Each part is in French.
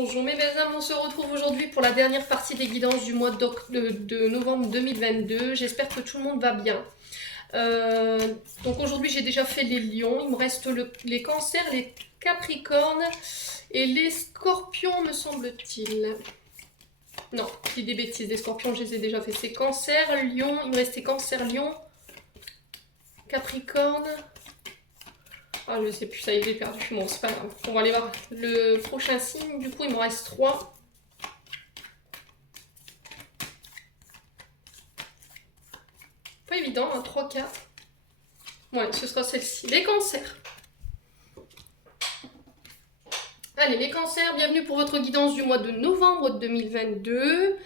Bonjour mes belles âmes, on se retrouve aujourd'hui pour la dernière partie des guidances du mois de novembre 2022. J'espère que tout le monde va bien. Donc aujourd'hui j'ai déjà fait les lions, il me reste les cancers, les capricornes et les scorpions me semble-t-il. Non, je dis des bêtises, les scorpions je les ai déjà fait. C'est cancer, lion, il me restait cancer, lion, capricorne... Ah, je sais plus, ça y est, j'ai perdu. Bon, c'est pas grave. On va aller voir le prochain signe. Du coup, il me reste 3. Pas évident, hein, 3, 4. Ouais, ce sera celle-ci. Les cancers. Allez, les cancers, bienvenue pour votre guidance du mois de novembre 2022.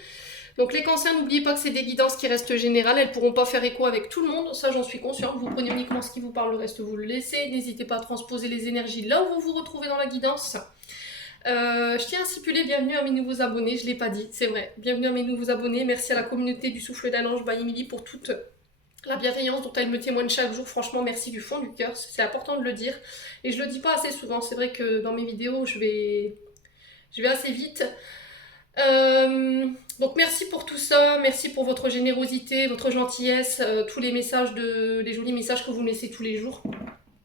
Donc les cancers, n'oubliez pas que c'est des guidances qui restent générales, elles ne pourront pas faire écho avec tout le monde, ça j'en suis consciente, vous prenez uniquement ce qui vous parle, le reste vous le laissez, n'hésitez pas à transposer les énergies là où vous vous retrouvez dans la guidance. Je tiens à stipuler bienvenue à mes nouveaux abonnés, je ne l'ai pas dit, c'est vrai, bienvenue à mes nouveaux abonnés, merci à la communauté du Souffle d'un Ange by Emily pour toute la bienveillance dont elle me témoigne chaque jour, franchement merci du fond du cœur, c'est important de le dire, et je le dis pas assez souvent, c'est vrai que dans mes vidéos je vais assez vite. Donc merci pour tout ça, merci pour votre générosité, votre gentillesse, tous les messages, les jolis messages que vous me laissez tous les jours.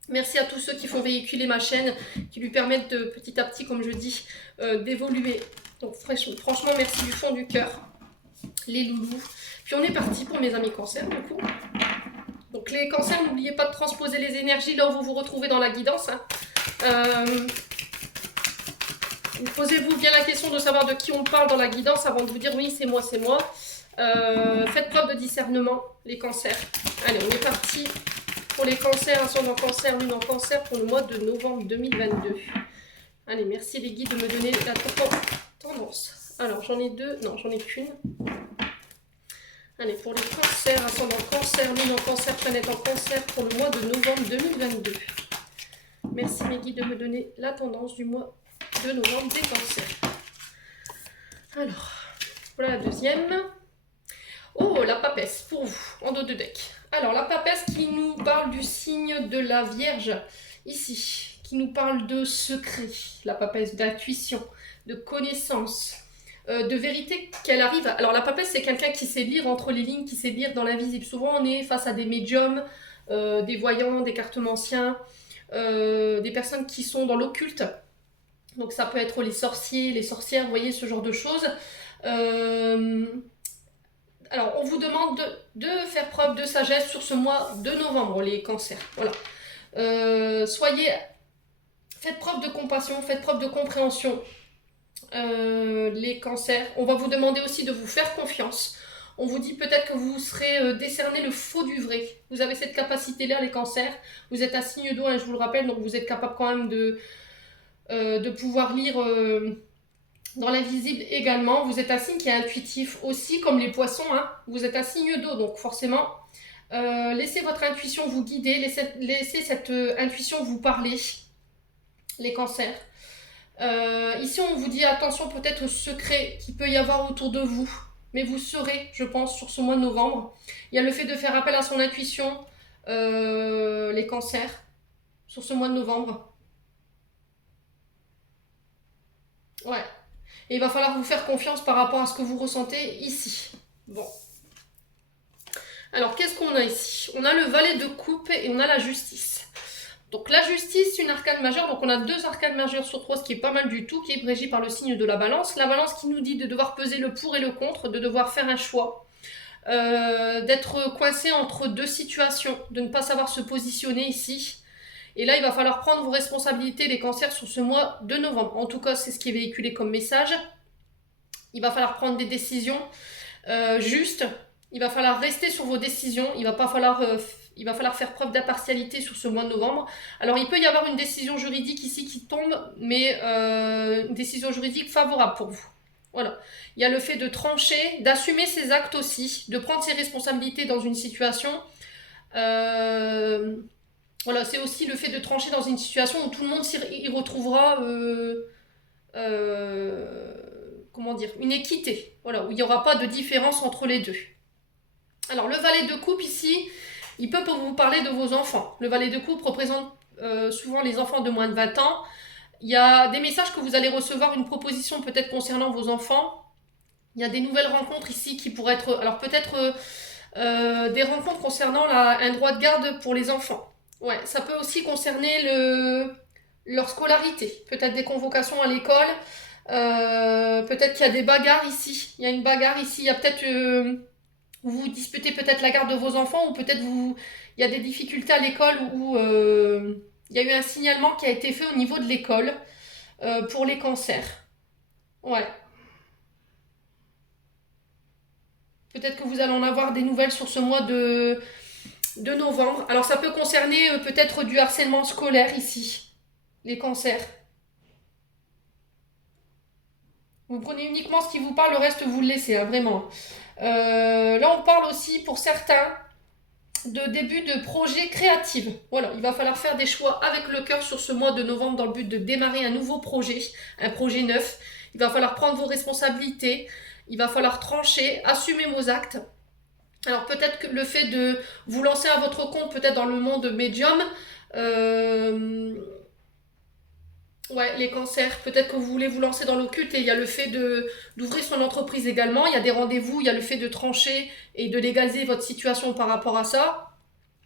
Merci à tous ceux qui font véhiculer ma chaîne, qui lui permettent de petit à petit, comme je dis, d'évoluer. Donc franchement, merci du fond du cœur, les loulous. Puis on est parti pour mes amis cancers du coup. Donc les cancers, n'oubliez pas de transposer les énergies là où vous vous retrouvez dans la guidance. Hein. Posez-vous bien la question de savoir de qui on parle dans la guidance avant de vous dire oui, c'est moi, c'est moi. Faites preuve de discernement, les cancers. Allez, on est parti pour les cancers, ascendant cancer, lune en cancer pour le mois de novembre 2022. Allez, merci les guides de me donner la tendance. Alors, j'en ai deux, non, j'en ai qu'une. Allez, pour les cancers, ascendant cancer, lune en cancer, planète en cancer pour le mois de novembre 2022. Merci mes guides de me donner la tendance du mois de novembre des cancers. Alors, voilà la deuxième. Oh, la papesse pour vous, en dos de deck. Alors, la papesse qui nous parle du signe de la Vierge, ici, qui nous parle de secret, la papesse d'intuition, de connaissance, de vérité qu'elle arrive. Alors, la papesse, c'est quelqu'un qui sait lire entre les lignes, qui sait lire dans l'invisible. Souvent, on est face à des médiums, des voyants, des cartomanciens, des personnes qui sont dans l'occulte. Donc ça peut être les sorciers, les sorcières, vous voyez, ce genre de choses. Alors, on vous demande de faire preuve de sagesse sur ce mois de novembre, les cancers. Voilà. Faites preuve de compassion, faites preuve de compréhension, les cancers. On va vous demander aussi de vous faire confiance. On vous dit peut-être que vous serez décerner le faux du vrai. Vous avez cette capacité-là, les cancers. Vous êtes un signe d'eau, hein, je vous le rappelle, donc vous êtes capable quand même de pouvoir lire dans l'invisible également. Vous êtes un signe qui est intuitif aussi, comme les poissons. Hein. Vous êtes un signe d'eau, donc forcément, laissez votre intuition vous guider, laissez cette intuition vous parler, les cancers. Ici, on vous dit attention peut-être aux secrets qu'il peut y avoir autour de vous, mais vous saurez, je pense, sur ce mois de novembre. Il y a le fait de faire appel à son intuition, les cancers, sur ce mois de novembre. Ouais. Et il va falloir vous faire confiance par rapport à ce que vous ressentez ici. Bon. Alors, qu'est-ce qu'on a ici? On a le valet de coupe et on a la justice. Donc, la justice, c'est une arcane majeure. Donc, on a 2 arcanes majeures sur 3, ce qui est pas mal du tout, qui est régi par le signe de la balance. La balance qui nous dit de devoir peser le pour et le contre, de devoir faire un choix. D'être coincé entre 2 situations, de ne pas savoir se positionner ici. Et là, il va falloir prendre vos responsabilités, les cancers, sur ce mois de novembre. En tout cas, c'est ce qui est véhiculé comme message. Il va falloir prendre des décisions justes. Il va falloir rester sur vos décisions. Il va falloir faire preuve d'impartialité sur ce mois de novembre. Alors, il peut y avoir une décision juridique ici qui tombe, mais une décision juridique favorable pour vous. Voilà. Il y a le fait de trancher, d'assumer ses actes aussi, de prendre ses responsabilités dans une situation. Voilà, c'est aussi le fait de trancher dans une situation où tout le monde y retrouvera comment dire, une équité, voilà, où il n'y aura pas de différence entre les deux. Alors, le valet de coupe ici, il peut vous parler de vos enfants. Le valet de coupe représente souvent les enfants de moins de 20 ans. Il y a des messages que vous allez recevoir, une proposition peut-être concernant vos enfants. Il y a des nouvelles rencontres ici qui pourraient être... Alors peut-être des rencontres concernant un droit de garde pour les enfants. Ouais, ça peut aussi concerner leur scolarité. Peut-être des convocations à l'école. Peut-être qu'il y a des bagarres ici. Il y a une bagarre ici. Il y a peut-être... vous vous disputez peut-être la garde de vos enfants ou peut-être il y a des difficultés à l'école où il y a eu un signalement qui a été fait au niveau de l'école pour les cancers. Ouais. Peut-être que vous allez en avoir des nouvelles sur ce mois de novembre. Alors ça peut concerner peut-être du harcèlement scolaire ici, les cancers. Vous prenez uniquement ce qui vous parle, le reste vous le laissez, hein, vraiment. Là on parle aussi pour certains de début de projet créatif. Voilà, il va falloir faire des choix avec le cœur sur ce mois de novembre dans le but de démarrer un nouveau projet, un projet neuf. Il va falloir prendre vos responsabilités, il va falloir trancher, assumer vos actes. Alors peut-être que le fait de vous lancer à votre compte, peut-être dans le monde médium, ouais, les cancers, peut-être que vous voulez vous lancer dans l'occulte et il y a le fait d'ouvrir son entreprise également, il y a des rendez-vous, il y a le fait de trancher et de légaliser votre situation par rapport à ça.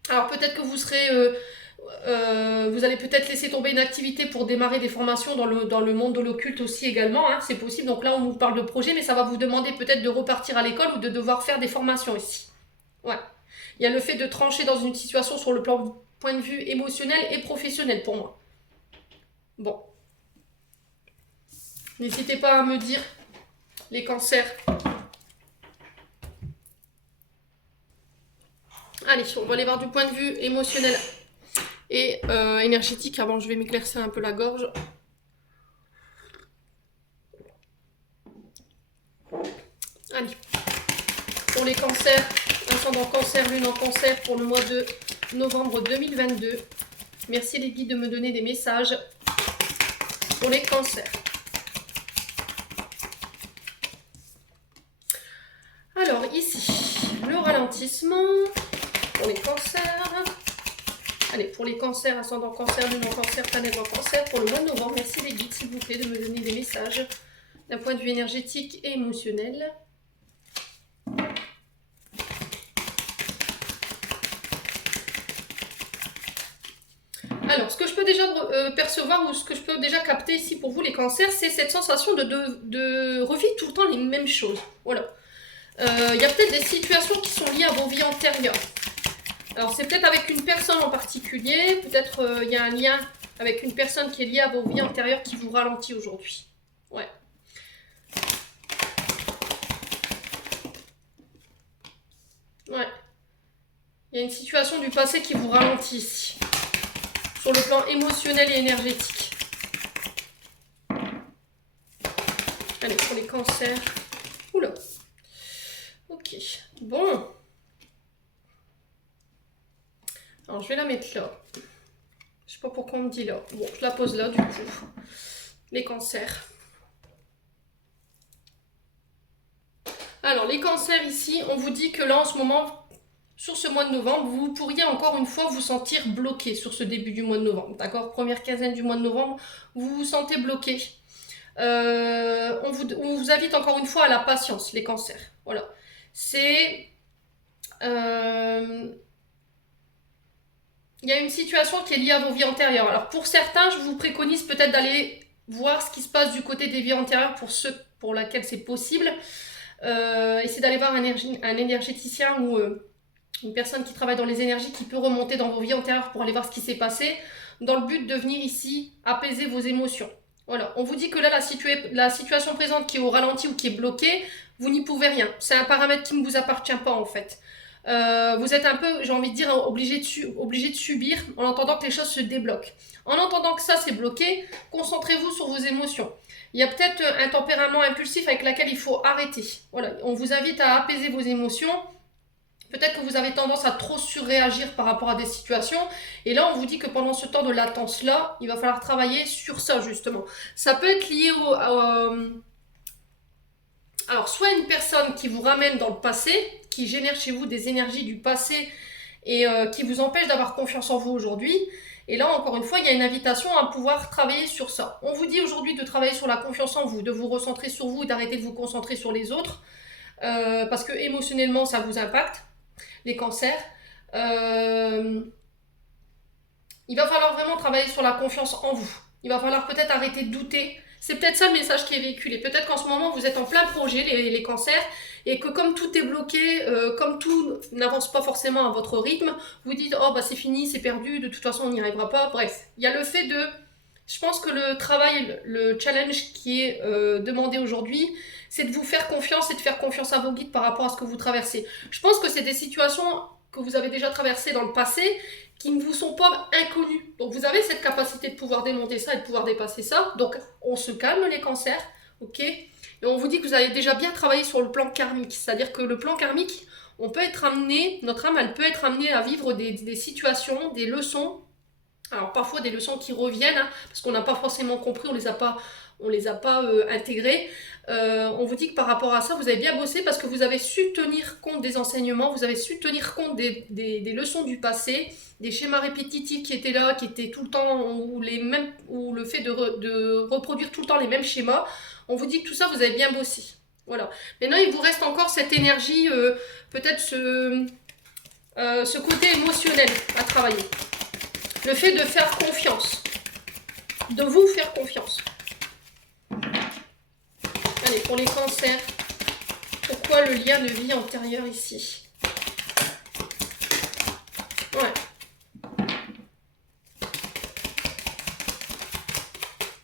Alors peut-être que vous allez peut-être laisser tomber une activité pour démarrer des formations dans le monde de l'occulte aussi également, hein, c'est possible. Donc là on vous parle de projet, mais ça va vous demander peut-être de repartir à l'école ou de devoir faire des formations ici. Ouais. Il y a le fait de trancher dans une situation sur le point de vue émotionnel et professionnel pour moi. Bon. N'hésitez pas à me dire les cancers. Allez, on va aller voir du point de vue émotionnel et énergétique. Avant, je vais m'éclaircir un peu la gorge. Allez. Pour les cancers, ascendant cancer, lune en cancer pour le mois de novembre 2022. Merci les guides de me donner des messages pour les cancers. Alors ici, le ralentissement pour les cancers. Allez, pour les cancers, ascendant cancer, lune en cancer, planète en cancer, pour le mois de novembre, merci les guides s'il vous plaît de me donner des messages d'un point de vue énergétique et émotionnel. Alors, ce que je peux déjà percevoir ou ce que je peux déjà capter ici pour vous les cancers, c'est cette sensation de revivre tout le temps les mêmes choses. Voilà. Il y a peut-être des situations qui sont liées à vos vies antérieures. Alors c'est peut-être avec une personne en particulier, peut-être il y a un lien avec une personne qui est liée à vos vies antérieures qui vous ralentit aujourd'hui. Ouais. Ouais. Il y a une situation du passé qui vous ralentit ici. Sur le plan émotionnel et énergétique. Allez, pour les cancers. Oula. Ok. Bon. Alors, je vais la mettre là. Je sais pas pourquoi on me dit là. Bon, je la pose là, du coup. Les cancers. Alors, les cancers ici, on vous dit que là, en ce moment, sur ce mois de novembre, vous pourriez encore une fois vous sentir bloqué sur ce début du mois de novembre. D'accord? Première quinzaine du mois de novembre, vous vous sentez bloqué. On vous invite encore une fois à la patience, les cancers. Voilà. C'est... il y a une situation qui est liée à vos vies antérieures. Alors pour certains, je vous préconise peut-être d'aller voir ce qui se passe du côté des vies antérieures pour ceux pour lesquels c'est possible. Essayez d'aller voir un énergéticien ou une personne qui travaille dans les énergies qui peut remonter dans vos vies antérieures pour aller voir ce qui s'est passé, dans le but de venir ici apaiser vos émotions. Voilà, on vous dit que là, la situation présente qui est au ralenti ou qui est bloquée, vous n'y pouvez rien. C'est un paramètre qui ne vous appartient pas en fait. Vous êtes un peu, j'ai envie de dire, obligé de subir en entendant que les choses se débloquent. En entendant que ça c'est bloqué, concentrez-vous sur vos émotions. Il y a peut-être un tempérament impulsif avec lequel il faut arrêter. Voilà, on vous invite à apaiser vos émotions. Peut-être que vous avez tendance à trop surréagir par rapport à des situations. Et là, on vous dit que pendant ce temps de latence-là, il va falloir travailler sur ça, justement. Ça peut être lié alors, soit une personne qui vous ramène dans le passé, qui génère chez vous des énergies du passé et qui vous empêche d'avoir confiance en vous aujourd'hui. Et là, encore une fois, il y a une invitation à pouvoir travailler sur ça. On vous dit aujourd'hui de travailler sur la confiance en vous, de vous recentrer sur vous, d'arrêter de vous concentrer sur les autres, parce que émotionnellement, ça vous impacte, les cancers. Il va falloir vraiment travailler sur la confiance en vous. Il va falloir peut-être arrêter de douter. C'est peut-être ça le message qui est véhiculé. Peut-être qu'en ce moment, vous êtes en plein projet, les cancers, et que comme tout est bloqué, comme tout n'avance pas forcément à votre rythme, vous dites « Oh, bah c'est fini, c'est perdu, de toute façon, on n'y arrivera pas. » Bref, il y a le fait de... Je pense que le travail, le challenge qui est demandé aujourd'hui, c'est de vous faire confiance et de faire confiance à vos guides par rapport à ce que vous traversez. Je pense que c'est des situations que vous avez déjà traversées dans le passé, qui ne vous sont pas inconnus. Donc vous avez cette capacité de pouvoir démonter ça et de pouvoir dépasser ça. Donc on se calme les cancers, ok? Et on vous dit que vous avez déjà bien travaillé sur le plan karmique. C'est-à-dire que le plan karmique, on peut être amené, notre âme, elle peut être amenée à vivre des situations, des leçons. Alors parfois des leçons qui reviennent, hein, parce qu'on n'a pas forcément compris, on les a pas intégrées. On vous dit que par rapport à ça, vous avez bien bossé parce que vous avez su tenir compte des enseignements, vous avez su tenir compte des leçons du passé, des schémas répétitifs qui étaient là, qui étaient tout le temps, ou le fait de reproduire tout le temps les mêmes schémas. On vous dit que tout ça, vous avez bien bossé. Voilà. Maintenant, il vous reste encore cette énergie, peut-être ce côté émotionnel à travailler. Le fait de faire confiance, de vous faire confiance. Allez, pour les cancers, pourquoi le lien de vie antérieur ici?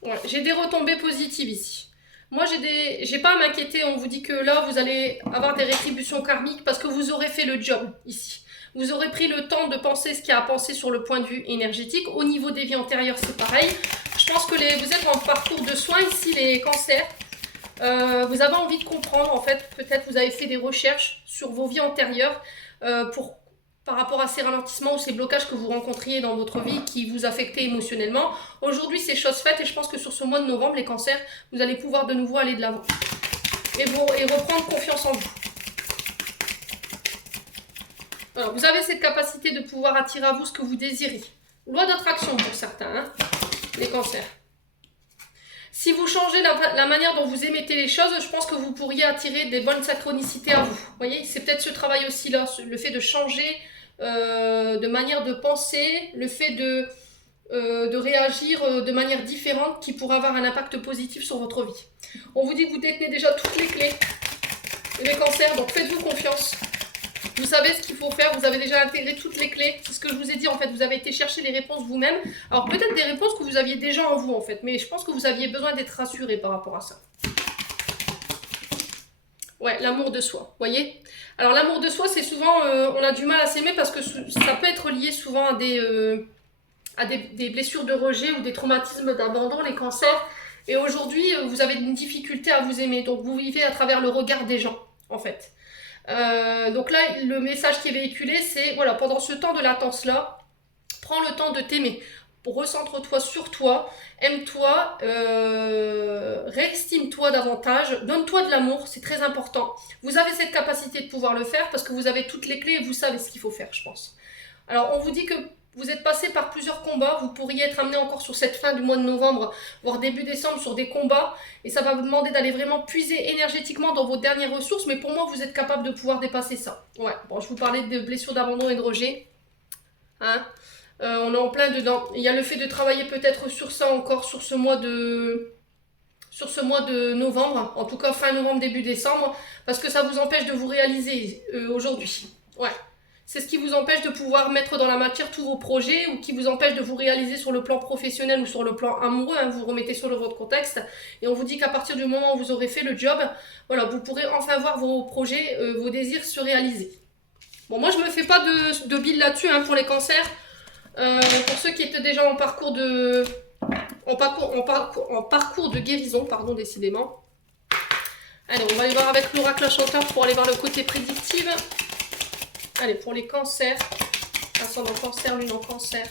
Ouais, j'ai des retombées positives ici. Moi, j'ai pas à m'inquiéter. On vous dit que là, vous allez avoir des rétributions karmiques parce que vous aurez fait le job ici. Vous aurez pris le temps de penser ce qu'il y a à penser sur le point de vue énergétique. Au niveau des vies antérieures, c'est pareil. Je pense que vous êtes en parcours de soins ici, les cancers. Vous avez envie de comprendre, en fait, peut-être vous avez fait des recherches sur vos vies antérieures par rapport à ces ralentissements ou ces blocages que vous rencontriez dans votre vie qui vous affectaient émotionnellement. Aujourd'hui, c'est chose faite et je pense que sur ce mois de novembre, les cancers, vous allez pouvoir de nouveau aller de l'avant et reprendre confiance en vous. Alors, vous avez cette capacité de pouvoir attirer à vous ce que vous désirez. Loi d'attraction pour certains, hein, les cancers. Si vous changez la manière dont vous émettez les choses, je pense que vous pourriez attirer des bonnes synchronicités à vous. Vous voyez, c'est peut-être ce travail aussi là, le fait de changer de manière de penser, le fait de réagir de manière différente qui pourra avoir un impact positif sur votre vie. On vous dit que vous détenez déjà toutes les clés, les cancers, donc faites-vous confiance. Vous savez ce qu'il faut faire, vous avez déjà intégré toutes les clés. C'est ce que je vous ai dit en fait, vous avez été chercher les réponses vous-même. Alors peut-être des réponses que vous aviez déjà en vous en fait, mais je pense que vous aviez besoin d'être rassuré par rapport à ça. Ouais, l'amour de soi, voyez. Alors l'amour de soi, c'est souvent, on a du mal à s'aimer parce que ça peut être lié souvent à des blessures de rejet ou des traumatismes d'abandon, les cancers. Et aujourd'hui, vous avez une difficulté à vous aimer, donc vous vivez à travers le regard des gens, en fait. Donc là, le message qui est véhiculé, c'est, voilà, pendant ce temps de latence-là, prends le temps de t'aimer. Recentre-toi sur toi, aime-toi, réestime-toi davantage, donne-toi de l'amour, c'est très important. Vous avez cette capacité de pouvoir le faire parce que vous avez toutes les clés et vous savez ce qu'il faut faire, je pense. Alors, on vous dit que vous êtes passé par plusieurs combats, vous pourriez être amené encore sur cette fin du mois de novembre, voire début décembre, sur des combats, et ça va vous demander d'aller vraiment puiser énergétiquement dans vos dernières ressources, mais pour moi, vous êtes capable de pouvoir dépasser ça. Ouais, bon, je vous parlais de blessures d'abandon et de rejet. Hein, on est en plein dedans. Il y a le fait de travailler peut-être sur ça encore, sur ce mois de novembre, en tout cas fin novembre, début décembre, parce que ça vous empêche de vous réaliser aujourd'hui. Ouais. C'est ce qui vous empêche de pouvoir mettre dans la matière tous vos projets ou qui vous empêche de vous réaliser sur le plan professionnel ou sur le plan amoureux. Hein, vous remettez sur votre contexte et on vous dit qu'à partir du moment où vous aurez fait le job, voilà, vous pourrez enfin voir vos projets, vos désirs se réaliser. Bon, moi je me fais pas de bile là-dessus hein, pour les cancers. Pour ceux qui étaient déjà en parcours de guérison, pardon, décidément. Allez, on va aller voir avec l'oracle enchanteur pour aller voir le côté prédictif. Allez, pour les cancers, ascendant cancer, lune en cancer,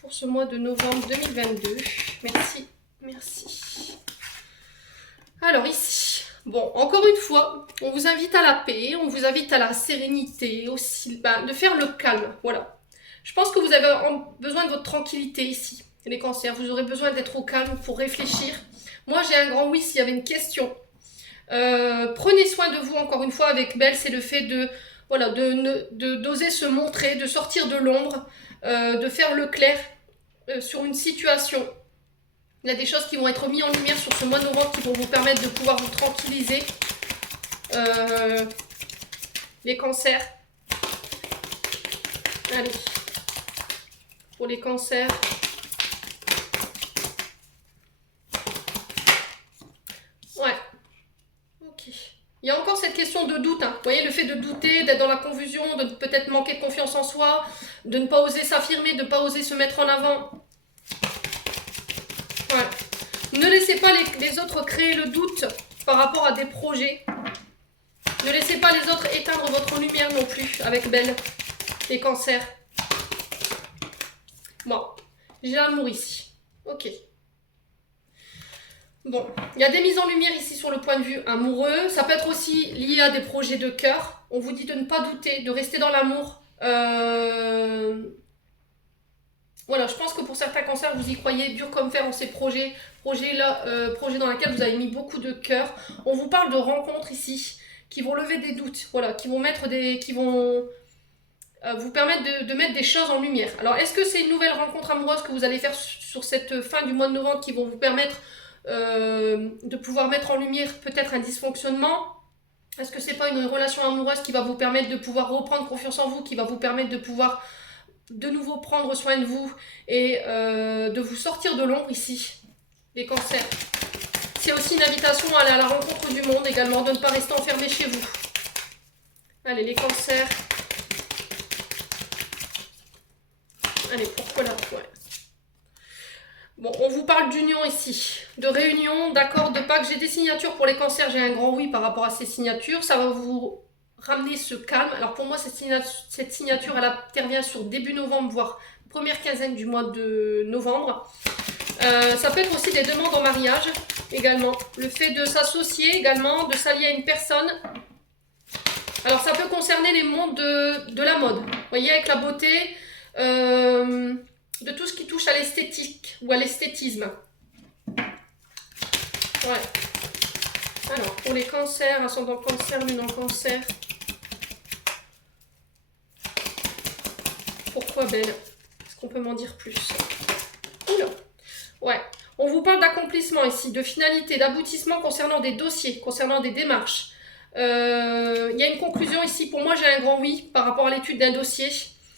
pour ce mois de novembre 2022. Merci, merci. Alors ici, bon, encore une fois, on vous invite à la paix, on vous invite à la sérénité, aussi, de faire le calme, voilà. Je pense que vous avez besoin de votre tranquillité ici, les cancers. Vous aurez besoin d'être au calme pour réfléchir. Moi, j'ai un grand oui s'il y avait une question. Prenez soin de vous, encore une fois, avec Belle, c'est le fait de voilà, d'oser se montrer, de sortir de l'ombre, de faire le clair sur une situation. Il y a des choses qui vont être mises en lumière sur ce mois de novembre qui vont vous permettre de pouvoir vous tranquilliser. Les cancers. Allez. Pour les cancers. Ouais. Ok. Il y a encore cette question de doute. Hein. Vous voyez, le fait de douter, d'être dans la confusion, de peut-être manquer de confiance en soi, de ne pas oser s'affirmer, de ne pas oser se mettre en avant. Ouais. Ne laissez pas les autres créer le doute par rapport à des projets. Ne laissez pas les autres éteindre votre lumière non plus avec Belle. Les cancers. Bon, j'ai l'amour ici. Ok. Bon, il y a des mises en lumière ici sur le point de vue amoureux. Ça peut être aussi lié à des projets de cœur. On vous dit de ne pas douter, de rester dans l'amour. Voilà, je pense que pour certains cancers, vous y croyez dur comme fer en ces projets dans lesquels vous avez mis beaucoup de cœur. On vous parle de rencontres ici qui vont lever des doutes, voilà, qui vont vous permettre de mettre des choses en lumière. Alors, est-ce que c'est une nouvelle rencontre amoureuse que vous allez faire sur cette fin du mois de novembre qui vont vous permettre de pouvoir mettre en lumière peut-être un dysfonctionnement? Est-ce que c'est pas une relation amoureuse qui va vous permettre de pouvoir reprendre confiance en vous, qui va vous permettre de pouvoir de nouveau prendre soin de vous et de vous sortir de l'ombre ici, les cancers? C'est aussi une invitation à aller à la rencontre du monde également, de ne pas rester enfermé chez vous. Allez, les cancers. Allez, pourquoi là? Ouais. Bon, on vous parle d'union ici, de réunion, d'accord, de Pâques. J'ai des signatures pour les cancers, j'ai un grand oui par rapport à ces signatures. Ça va vous ramener ce calme. Alors pour moi, cette signature, elle intervient sur début novembre, voire première quinzaine du mois de novembre. Ça peut être aussi des demandes en mariage également. Le fait de s'associer également, de s'allier à une personne. Alors ça peut concerner les mondes de la mode. Vous voyez, avec la beauté, de tout ce qui touche à l'esthétique ou à l'esthétisme. Ouais. Alors, pour les cancers, ascendant cancer, lune en cancer. Pourquoi Belle? Est-ce qu'on peut m'en dire plus? Oula. Ouais. On vous parle d'accomplissement ici, de finalité, d'aboutissement concernant des dossiers, concernant des démarches. Il y a une conclusion ici. Pour moi, j'ai un grand oui par rapport à l'étude d'un dossier.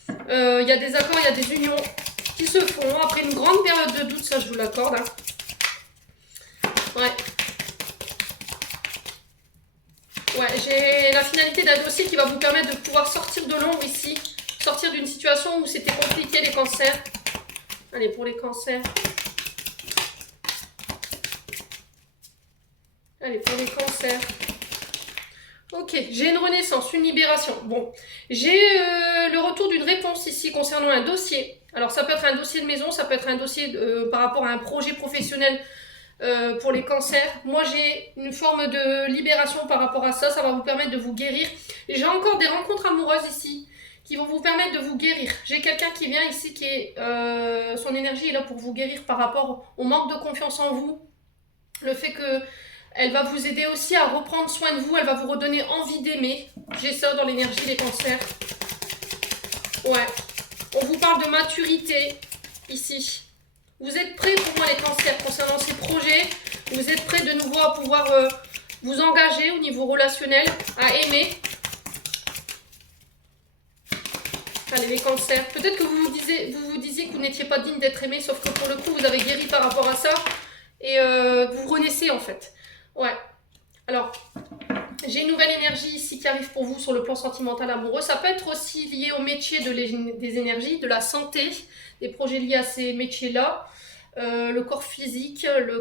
Il y a des accords, il y a des unions qui se font après une grande période de doute, ça je vous l'accorde. Hein. Ouais. Ouais, j'ai la finalité d'un dossier qui va vous permettre de pouvoir sortir de l'ombre ici. Sortir d'une situation où c'était compliqué, les cancers. Allez, pour les cancers. Allez, pour les cancers. Ok, j'ai une renaissance, une libération. Bon, j'ai le retour d'une réponse ici concernant un dossier. Alors, ça peut être un dossier de maison, ça peut être un dossier par rapport à un projet professionnel pour les cancers. Moi, j'ai une forme de libération par rapport à ça. Ça va vous permettre de vous guérir. Et j'ai encore des rencontres amoureuses ici qui vont vous permettre de vous guérir. J'ai quelqu'un qui vient ici qui est... son énergie est là pour vous guérir par rapport au manque de confiance en vous. Le fait que... Elle va vous aider aussi à reprendre soin de vous. Elle va vous redonner envie d'aimer. J'ai ça dans l'énergie des cancers. Ouais. On vous parle de maturité ici. Vous êtes prêts pour moi les cancers concernant ces projets. Vous êtes prêts de nouveau à pouvoir vous engager au niveau relationnel, à aimer. Allez les cancers. Peut-être que vous vous disiez que vous n'étiez pas digne d'être aimé. Sauf que pour le coup vous avez guéri par rapport à ça. Et vous renaissez en fait. Ouais, alors, j'ai une nouvelle énergie ici qui arrive pour vous sur le plan sentimental amoureux. Ça peut être aussi lié au métier des énergies, de la santé, des projets liés à ces métiers-là. Le corps physique, le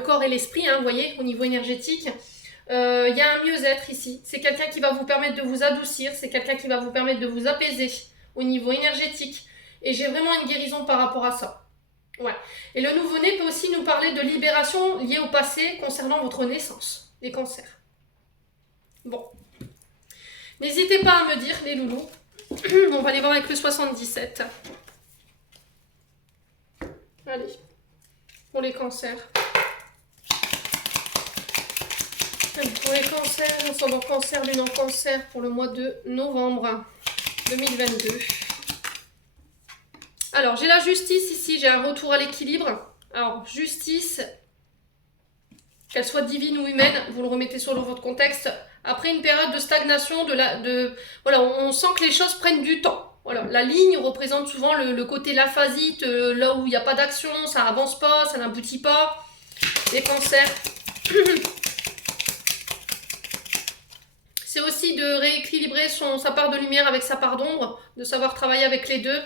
corps et l'esprit, hein, vous voyez, au niveau énergétique. Il y a un mieux-être ici. C'est quelqu'un qui va vous permettre de vous adoucir, c'est quelqu'un qui va vous permettre de vous apaiser au niveau énergétique. Et j'ai vraiment une guérison par rapport à ça. Ouais. Et le nouveau-né peut aussi nous parler de libération liée au passé concernant votre naissance, les cancers. Bon. N'hésitez pas à me dire, les loulous, On va aller voir avec le 77. Allez, pour les cancers. Allez, pour les cancers, ascendant cancer, lune en cancer pour le mois de novembre 2022. Alors, j'ai la justice ici, j'ai un retour à l'équilibre. Alors, justice, qu'elle soit divine ou humaine, vous le remettez sur votre contexte. Après une période de stagnation, voilà, on sent que les choses prennent du temps. Voilà, la ligne représente souvent le côté laphasite, là où il n'y a pas d'action, ça avance pas, ça n'aboutit pas. Les cancers. C'est aussi de rééquilibrer sa part de lumière avec sa part d'ombre, de savoir travailler avec les deux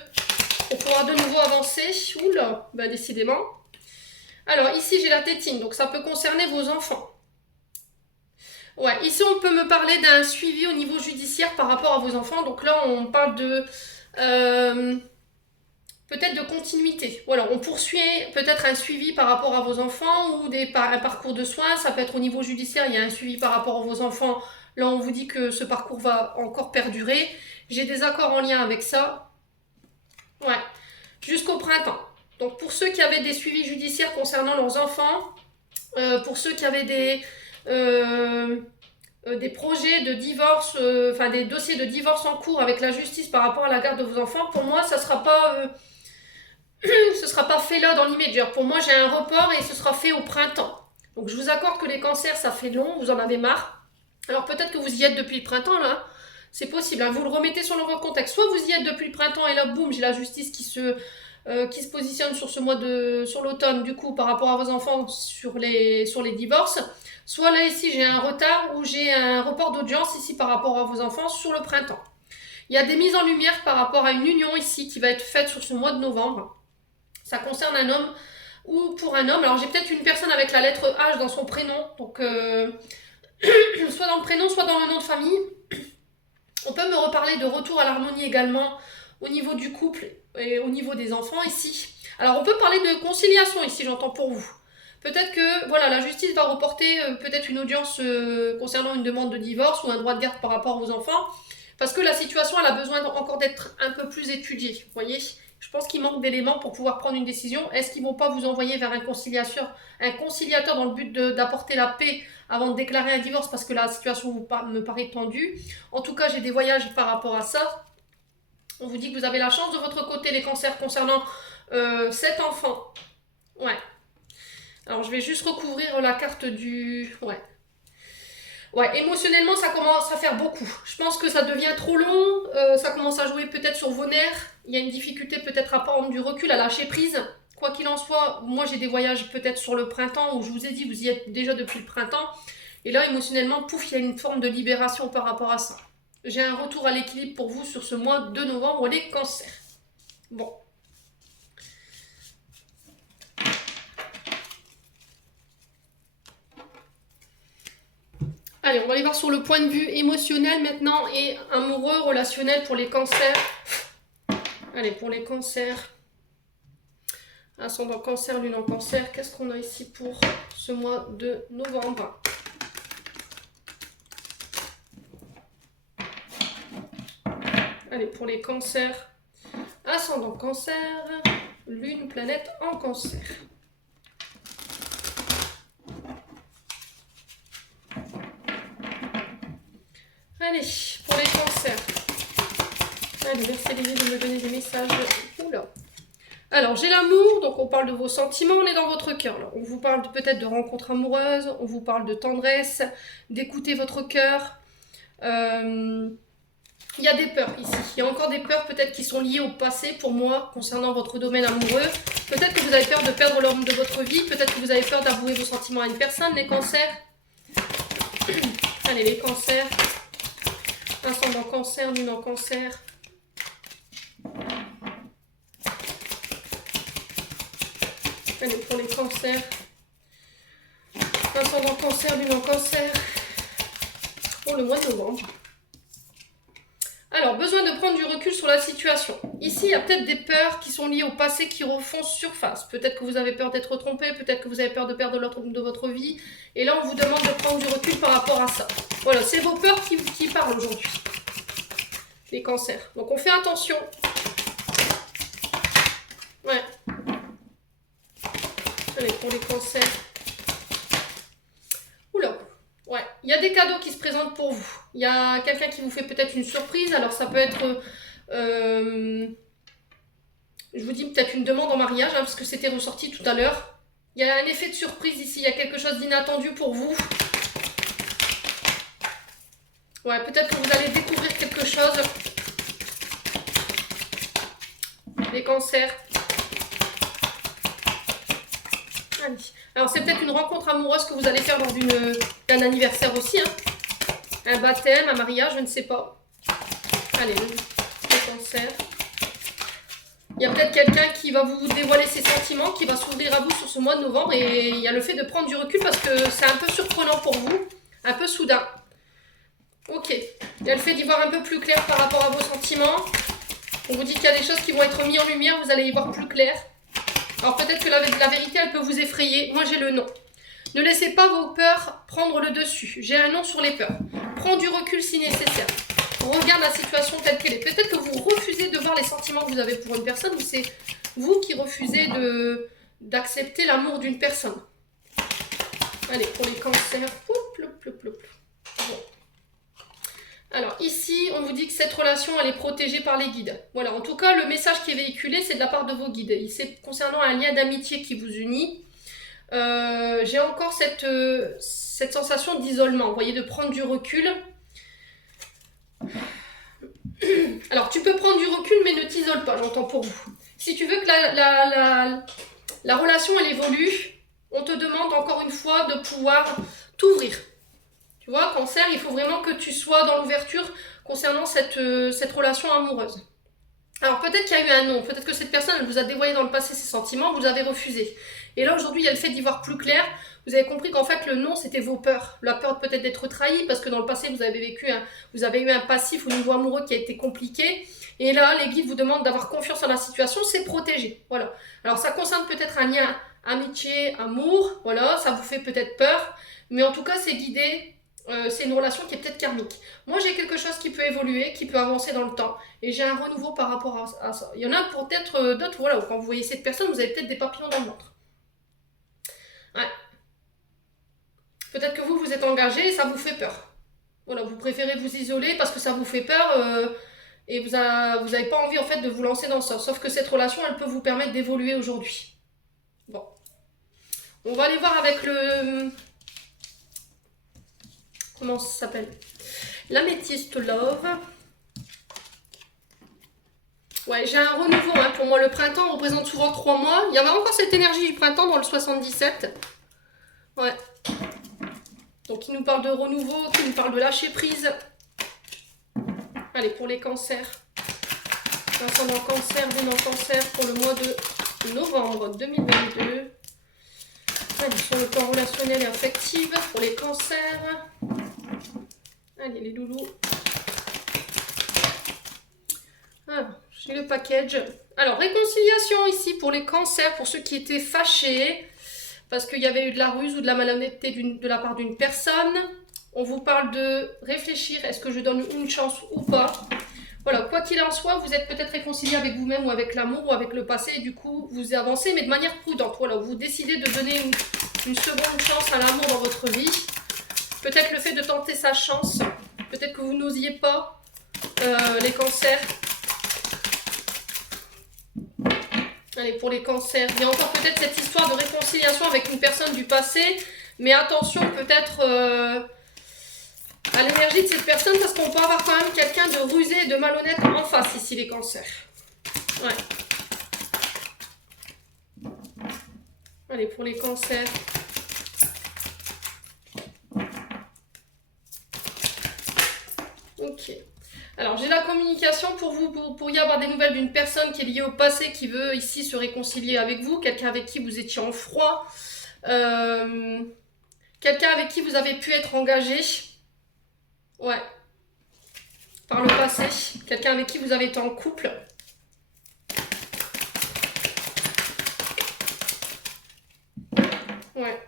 pour pouvoir de nouveau avancer. Oula, bah décidément. Alors ici j'ai la tétine, donc ça peut concerner vos enfants. Ouais, ici on peut me parler d'un suivi au niveau judiciaire par rapport à vos enfants. Donc là on parle de peut-être de continuité. Voilà, on poursuit peut-être un suivi par rapport à vos enfants ou un parcours de soins. Ça peut être au niveau judiciaire, il y a un suivi par rapport à vos enfants. Là on vous dit que ce parcours va encore perdurer. J'ai des accords en lien avec ça. Ouais, jusqu'au printemps. Donc pour ceux qui avaient des suivis judiciaires concernant leurs enfants, pour ceux qui avaient des projets de divorce, enfin des dossiers de divorce en cours avec la justice par rapport à la garde de vos enfants, pour moi ça sera pas ce sera pas fait là dans l'immédiat. Pour moi j'ai un report et ce sera fait au printemps. Donc je vous accorde que les cancers ça fait long, vous en avez marre. Alors peut-être que vous y êtes depuis le printemps là, c'est possible, hein. Vous le remettez sur le contexte. Soit vous y êtes depuis le printemps et là boum, j'ai la justice qui se positionne sur ce mois sur l'automne du coup par rapport à vos enfants sur les divorces. Soit là ici j'ai un retard ou j'ai un report d'audience ici par rapport à vos enfants sur le printemps. Il y a des mises en lumière par rapport à une union ici qui va être faite sur ce mois de novembre. Ça concerne un homme ou pour un homme. Alors j'ai peut-être une personne avec la lettre H dans son prénom. Donc soit dans le prénom, soit dans le nom de famille. On peut me reparler de retour à l'harmonie également au niveau du couple et au niveau des enfants ici. Alors on peut parler de conciliation ici, j'entends pour vous. Peut-être que voilà, la justice va reporter peut-être une audience concernant une demande de divorce ou un droit de garde par rapport aux enfants. Parce que la situation, elle a besoin encore d'être un peu plus étudiée. Vous voyez, je pense qu'il manque d'éléments pour pouvoir prendre une décision. Est-ce qu'ils ne vont pas vous envoyer vers un conciliateur dans le but d'apporter la paix avant de déclarer un divorce parce que la situation me paraît tendue. En tout cas, j'ai des voyages par rapport à ça. On vous dit que vous avez la chance de votre côté, les cancers concernant 7 enfants. Ouais. Alors, je vais juste recouvrir la carte du... Ouais, émotionnellement, ça commence à faire beaucoup. Je pense que ça devient trop long. Ça commence à jouer peut-être sur vos nerfs. Il y a une difficulté peut-être à prendre du recul, à lâcher prise. Quoi qu'il en soit, moi j'ai des voyages peut-être sur le printemps où je vous ai dit, vous y êtes déjà depuis le printemps. Et là, émotionnellement, pouf, il y a une forme de libération par rapport à ça. J'ai un retour à l'équilibre pour vous sur ce mois de novembre, les cancers. Bon. Allez, on va aller voir sur le point de vue émotionnel maintenant et amoureux, relationnel pour les cancers. Allez, pour les cancers. Ascendant cancer, lune en cancer. Qu'est-ce qu'on a ici pour ce mois de novembre? Allez, pour les cancers. Ascendant cancer, lune, planète en cancer. Allez, pour les cancers. Allez, merci les de me donner des messages. Oula. Alors, j'ai l'amour, donc on parle de vos sentiments, on est dans votre cœur. On vous parle peut-être de rencontres amoureuses, on vous parle de tendresse, d'écouter votre cœur. Il y a des peurs ici. Il y a encore des peurs peut-être qui sont liées au passé pour moi, concernant votre domaine amoureux. Peut-être que vous avez peur de perdre l'homme de votre vie, peut-être que vous avez peur d'avouer vos sentiments à une personne, les cancers. Allez, les cancers. Ascendant cancer, lune en cancer. Allez, pour les cancers. Ascendant cancer, lune en cancer. Pour le mois de novembre. Alors, besoin de prendre du recul sur la situation. Ici, il y a peut-être des peurs qui sont liées au passé qui refont surface. Peut-être que vous avez peur d'être trompé, peut-être que vous avez peur de perdre l'homme de votre vie. Et là, on vous demande de prendre du recul par rapport à ça. Voilà, c'est vos peurs qui parlent aujourd'hui. les cancers. Donc on fait attention. Ouais. Allez, pour les cancers. Oula. Ouais, il y a des cadeaux qui se présentent pour vous. Il y a quelqu'un qui vous fait peut-être une surprise. Alors ça peut être... je vous dis peut-être une demande en mariage, hein, parce que c'était ressorti tout à l'heure. Il y a un effet de surprise ici. Il y a quelque chose d'inattendu pour vous. Ouais, peut-être que vous allez découvrir quelque chose. Les cancers. Allez. Alors, c'est peut-être une rencontre amoureuse que vous allez faire lors d'un anniversaire aussi. Hein. Un baptême, un mariage, je ne sais pas. Allez, les cancers. Il y a peut-être quelqu'un qui va vous dévoiler ses sentiments, qui va s'ouvrir à vous sur ce mois de novembre. Et il y a le fait de prendre du recul parce que c'est un peu surprenant pour vous. Un peu soudain. Ok. Il y a le fait d'y voir un peu plus clair par rapport à vos sentiments. On vous dit qu'il y a des choses qui vont être mises en lumière. Vous allez y voir plus clair. Alors peut-être que la vérité, elle peut vous effrayer. Moi, j'ai le non. Ne laissez pas vos peurs prendre le dessus. J'ai un non sur les peurs. Prends du recul si nécessaire. Regarde la situation telle qu'elle est. Peut-être que vous refusez de voir les sentiments que vous avez pour une personne ou c'est vous qui refusez d'accepter l'amour d'une personne. Allez, pour les cancers. Bon. Alors ici, on vous dit que cette relation, elle est protégée par les guides. Voilà, en tout cas, le message qui est véhiculé, c'est de la part de vos guides. C'est concernant un lien d'amitié qui vous unit. J'ai encore cette sensation d'isolement, vous voyez, de prendre du recul. Alors, tu peux prendre du recul, mais ne t'isole pas, j'entends pour vous. Si tu veux que la relation, elle évolue, on te demande encore une fois de pouvoir t'ouvrir. Tu vois, cancer, il faut vraiment que tu sois dans l'ouverture concernant cette relation amoureuse. Alors peut-être qu'il y a eu un non, peut-être que cette personne elle vous a dévoilé dans le passé ses sentiments, vous avez refusé. Et là aujourd'hui il y a le fait d'y voir plus clair, vous avez compris qu'en fait le non c'était vos peurs. La peur peut-être d'être trahi parce que dans le passé vous avez eu un passif au niveau amoureux qui a été compliqué. Et là les guides vous demandent d'avoir confiance en la situation, c'est protégé. Voilà. Alors ça concerne peut-être un lien amitié, amour, voilà, ça vous fait peut-être peur, mais en tout cas c'est guidé. C'est une relation qui est peut-être karmique. Moi, j'ai quelque chose qui peut évoluer, qui peut avancer dans le temps. Et j'ai un renouveau par rapport à ça. Il y en a peut-être d'autres, voilà, où quand vous voyez cette personne, vous avez peut-être des papillons dans le ventre. Ouais. Peut-être que vous êtes engagé et ça vous fait peur. Voilà, vous préférez vous isoler parce que ça vous fait peur et vous n'avez pas envie en fait de vous lancer dans ça. Sauf que cette relation, elle peut vous permettre d'évoluer aujourd'hui. Bon. On va aller voir avec le... Comment ça s'appelle? L'améthyste Love. Ouais, j'ai un renouveau. Hein. Pour moi, le printemps représente souvent 3 mois. Il y avait encore cette énergie du printemps dans le 77. Ouais. Donc, il nous parle de renouveau, il nous parle de lâcher prise. Allez, pour les cancers. Ascendant cancer, Vénus cancer pour le mois de novembre 2022. Allez, sur le plan relationnel et affectif, pour les cancers. Allez, les loulous. Alors, j'ai le package. Alors, réconciliation ici pour les cancers, pour ceux qui étaient fâchés, parce qu'il y avait eu de la ruse ou de la malhonnêteté de la part d'une personne. On vous parle de réfléchir, est-ce que je donne une chance ou pas? Voilà, quoi qu'il en soit, vous êtes peut-être réconcilié avec vous-même ou avec l'amour ou avec le passé, et du coup, vous avancez, mais de manière prudente. Voilà, vous décidez de donner une seconde chance à l'amour dans votre vie. Peut-être le fait de tenter sa chance, peut-être que vous n'osiez pas, les cancers. Allez, pour les cancers, il y a encore peut-être cette histoire de réconciliation avec une personne du passé, mais attention peut-être à l'énergie de cette personne, parce qu'on peut avoir quand même quelqu'un de rusé et de malhonnête en face ici, les cancers. Ouais. Allez, pour les cancers. Ok. Alors, j'ai la communication pour vous. Vous pourriez avoir des nouvelles d'une personne qui est liée au passé, qui veut ici se réconcilier avec vous. Quelqu'un avec qui vous étiez en froid. Quelqu'un avec qui vous avez pu être engagé. Ouais. Par le passé. Quelqu'un avec qui vous avez été en couple. Ouais.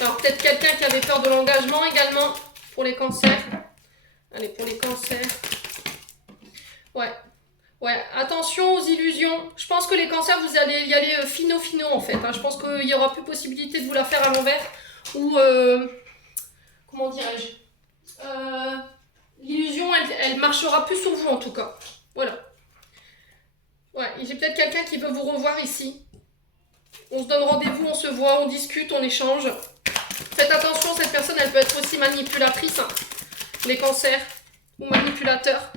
Alors, peut-être quelqu'un qui avait peur de l'engagement également pour les cancers. Allez, pour les cancers. Ouais. Ouais, attention aux illusions. Je pense que les cancers, vous allez y aller fino en fait. Hein. Je pense qu'il y aura plus possibilité de vous la faire à l'envers. Ou, comment dirais-je, l'illusion, elle marchera plus sur vous en tout cas. Voilà. Ouais, j'ai peut-être quelqu'un qui veut vous revoir ici. On se donne rendez-vous, on se voit, on discute, on échange. Faites attention, cette personne, elle peut être aussi manipulatrice. Hein. Les cancers ou manipulateurs.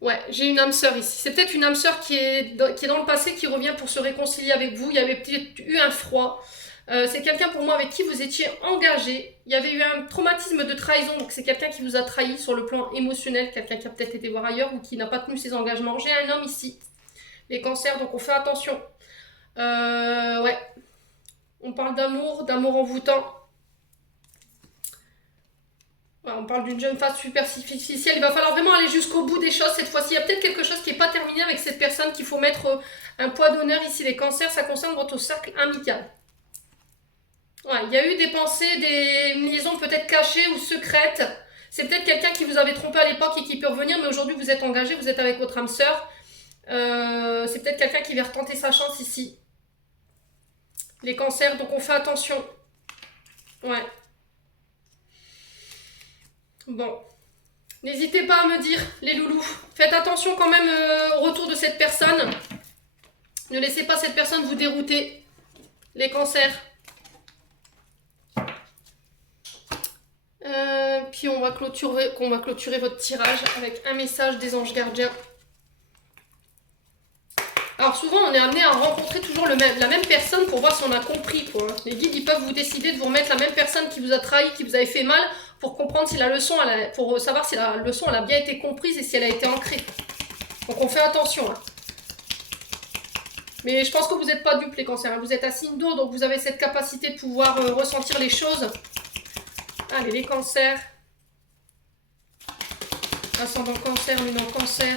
Ouais, j'ai une âme sœur ici. C'est peut-être une âme sœur qui est dans le passé, qui revient pour se réconcilier avec vous. Il y avait peut-être eu un froid. C'est quelqu'un pour moi avec qui vous étiez engagé. Il y avait eu un traumatisme de trahison, donc c'est quelqu'un qui vous a trahi sur le plan émotionnel, quelqu'un qui a peut-être été voir ailleurs ou qui n'a pas tenu ses engagements. J'ai un homme ici, les cancers, donc on fait attention. Ouais, on parle d'amour envoûtant. Ouais, on parle d'une jeune femme super superficielle. Il va falloir vraiment aller jusqu'au bout des choses cette fois-ci. Il y a peut-être quelque chose qui n'est pas terminé avec cette personne qu'il faut mettre un poids d'honneur ici. Les cancers, ça concerne votre cercle amical. Ouais, il y a eu des pensées, des liaisons peut-être cachées ou secrètes. C'est peut-être quelqu'un qui vous avait trompé à l'époque et qui peut revenir, mais aujourd'hui vous êtes engagé, vous êtes avec votre âme sœur. C'est peut-être quelqu'un qui va retenter sa chance ici. Les cancers, donc on fait attention. Ouais. Bon. N'hésitez pas à me dire, les loulous. Faites attention quand même au retour de cette personne. Ne laissez pas cette personne vous dérouter. Les cancers. Puis on va clôturer votre tirage avec un message des anges gardiens. Alors souvent on est amené à rencontrer toujours la même personne pour voir si on a compris quoi. Les guides ils peuvent vous décider de vous remettre la même personne qui vous a trahi, qui vous avait fait mal, pour comprendre si la leçon, pour savoir si la leçon elle a bien été comprise et si elle a été ancrée. Donc on fait attention. Hein. Mais je pense que vous n'êtes pas dupes les cancers. Hein. Vous êtes un signe d'eau, donc vous avez cette capacité de pouvoir ressentir les choses. Allez les cancers. Ascendant cancer, lune en cancer.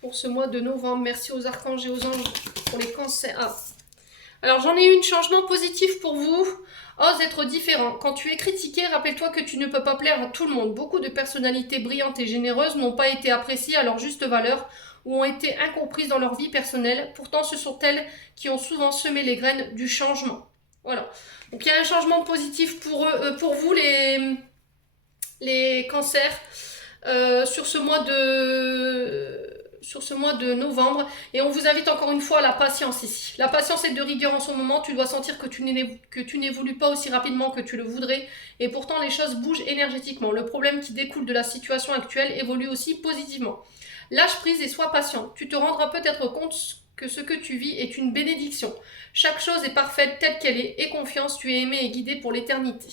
Pour ce mois de novembre. Merci aux archanges et aux anges pour les cancers. Ah. Alors j'en ai eu un changement positif pour vous. Ose être différent. Quand tu es critiqué, rappelle-toi que tu ne peux pas plaire à tout le monde. Beaucoup de personnalités brillantes et généreuses n'ont pas été appréciées à leur juste valeur ou ont été incomprises dans leur vie personnelle. Pourtant, ce sont elles qui ont souvent semé les graines du changement. Voilà. Donc il y a un changement positif pour vous les cancers sur ce mois de novembre. Et on vous invite encore une fois à la patience ici. La patience est de rigueur en ce moment. Tu dois sentir que tu n'évolues pas aussi rapidement que tu le voudrais. Et pourtant, les choses bougent énergétiquement. Le problème qui découle de la situation actuelle évolue aussi positivement. Lâche prise et sois patient. Tu te rendras peut-être compte que ce que tu vis est une bénédiction. Chaque chose est parfaite telle qu'elle est. Aie confiance, tu es aimé et guidé pour l'éternité.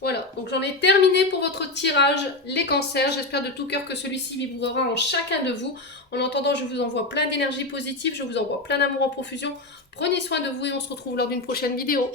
Voilà, donc j'en ai terminé pour votre tirage, les cancers. J'espère de tout cœur que celui-ci vibrera en chacun de vous. En attendant, je vous envoie plein d'énergie positive, je vous envoie plein d'amour en profusion. Prenez soin de vous et on se retrouve lors d'une prochaine vidéo.